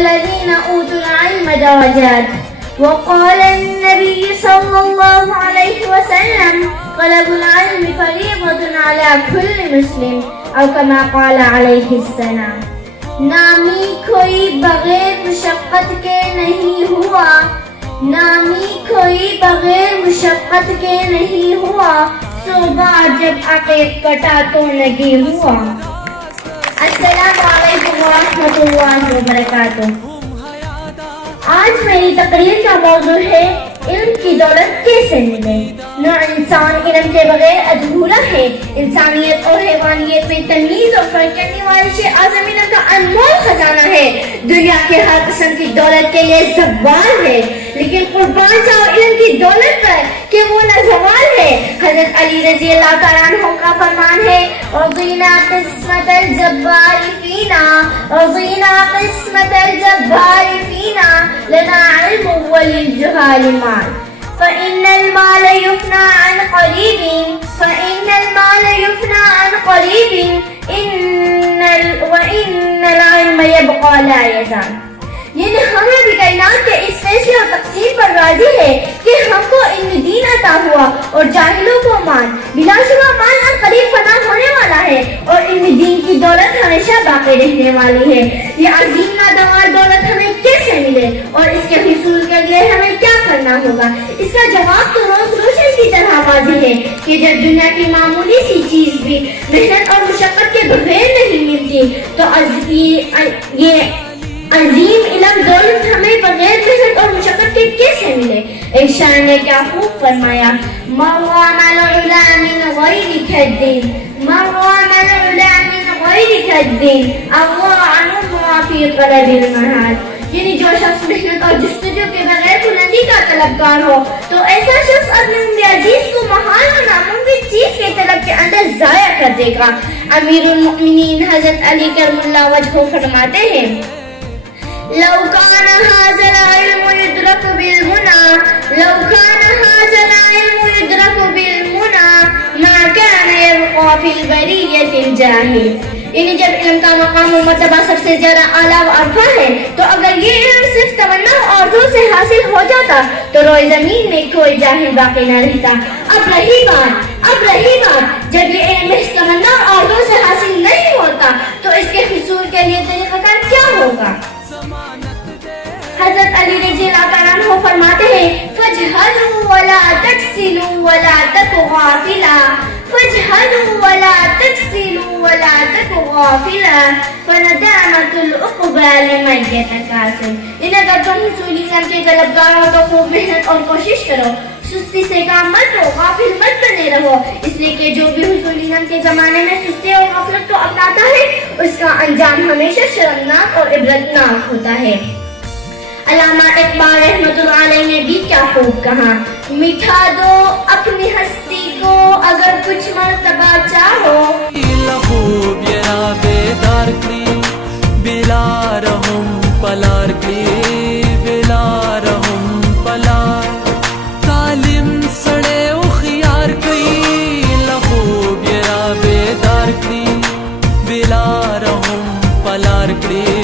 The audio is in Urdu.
والذين أوتوا العلم درجات. وقال النبي صلى الله عليه وسلم طلب العلم فريضة على كل مسلم أو كما قال عليه السلام. نامی کوئی بغیر مشقت کے نہیں ہوا، نامی کوئی بغیر مشقت کے نہیں ہوا، صبح جب عقیق کٹا تو نگی ہوا. السلام علیکم ورحمۃ اللہ وبرکاتہ. آج میری تقریر کا موضوع ہے علم کی دولت کیسے ملے. نہ انسان علم کے بغیر ادھورا ہے. انسانیت اور حیوانیت میں تمیز اور فرق کرنے والی شے اعظم علم کا انمول خزانہ ہے. دنیا کے ہر قسم کی دولت کے لیے زوال ہے، لیکن قربان جاؤ علم کی دولت پر کہ وہ نہ زوال ہے. حضرت علی رضی اللہ تعالیٰ عنہ کا فرمان ہے رضینا قسمت الجبار فینا، رضینا قسمت الجبار فینا، لنا علم وللجہال مال. فإن المال يفنى عن قريب، فإن المال يفنى عن قريب، وإن العلم يبقى لا يزال. یعنی ہمیں بھی کائنات کے اس فیصلے اور تقسیم پر راضی ہے کہ ہم کو علم دین عطا ہوا اور جاہلوں کو مال. بلا شبہ مال ان قریب فنا ہونے والا ہے اور علم دین کی دولت ہمیشہ باقی رہنے والی ہے. یہ عظیم نادوار دولت ہمیں کیسے ملے اور اس کے حصول کے لیے ہمیں کیا کرنا ہوگا؟ اس کا جواب تو روز روشن کی طرح واضح ہے کہ جب دنیا کی معمولی سی چیز بھی محنت اور مشقت کے بغیر نہیں ملتی تو یہ عظیم علم دولت ہمیں بغیر محنت اور مشقت کے کیسے ملے؟ ایک شاعر نے کیا خوب فرمایا، مرام العلا من غیر کد، مرام العلا من غیر کد، اضاع عنہ فی قلب المحال. یعنی جو شخص محنت اور جستجو کے بغیر بلندی کا طلبگار ہو تو ایسا شخص اپنے عزیز کو محال و ناممکن چیز کے طلب کے اندر ضائع کر دے گا. امیر المؤمنین حضرت علی کرم اللہ وجہہ فرماتے ہیں لو كان هذا العلم يدرك بالمنى، لو كان هذا العلم يدرك بالمنى ما كان يبقى في البرية الجاهل. یعنی جب علم کا مقام و مرتبہ سب سے زیادہ اعلیٰ و ارفع ہے تو اگر یہ علم صرف تمنا و آرزو سے حاصل ہو جاتا تو روئے زمین میں کوئی جاہل باقی نہ رہتا. اب رہی بات جب یہ علم اس تمنا و آرزو سے حاصل نہیں ہوتا تو اس کے حصول کے لیے طریقہ کار کیا ہوگا؟ حضرت علی رضی اللہ تعالیٰ عنہ فرماتے ہیں فَاجْهَدُوا وَلَا تَكْسِلُوا وَلَا تَكُ غَافِلًا، فَاجْهَدُوا وَلَا تَكْسِلُوا وَلَا تَكُ غَافِلًا فَنَدَامَةُ الْعُقْبَى لِمَنْ يَتَكَاسَلُ. اگر تم حصول علم کے طلبگار ہو تو خوب محنت اور کوشش کرو، سستی سے کام مت لو، غافل مت بنے رہو، اس لیے کہ جو بھی حصول علم کے زمانے میں سستی اور غفلت کو اپناتا ہے اس کا انجام ہمیشہ شرمناک اور عبرتناک ہوتا ہے. علامہ اقبال رحمۃ اللہ علیہ نے بھی کیا خوب کہا، مٹھا دو اپنی ہستی کو اگر کچھ مرتبہ چاہو، خوب یرا بیدار کری بلا رہم پلار کری بلا رہم پلار کالم سڑے اخیار کری خوب یرا بیدار کری بلا رہم پلار کری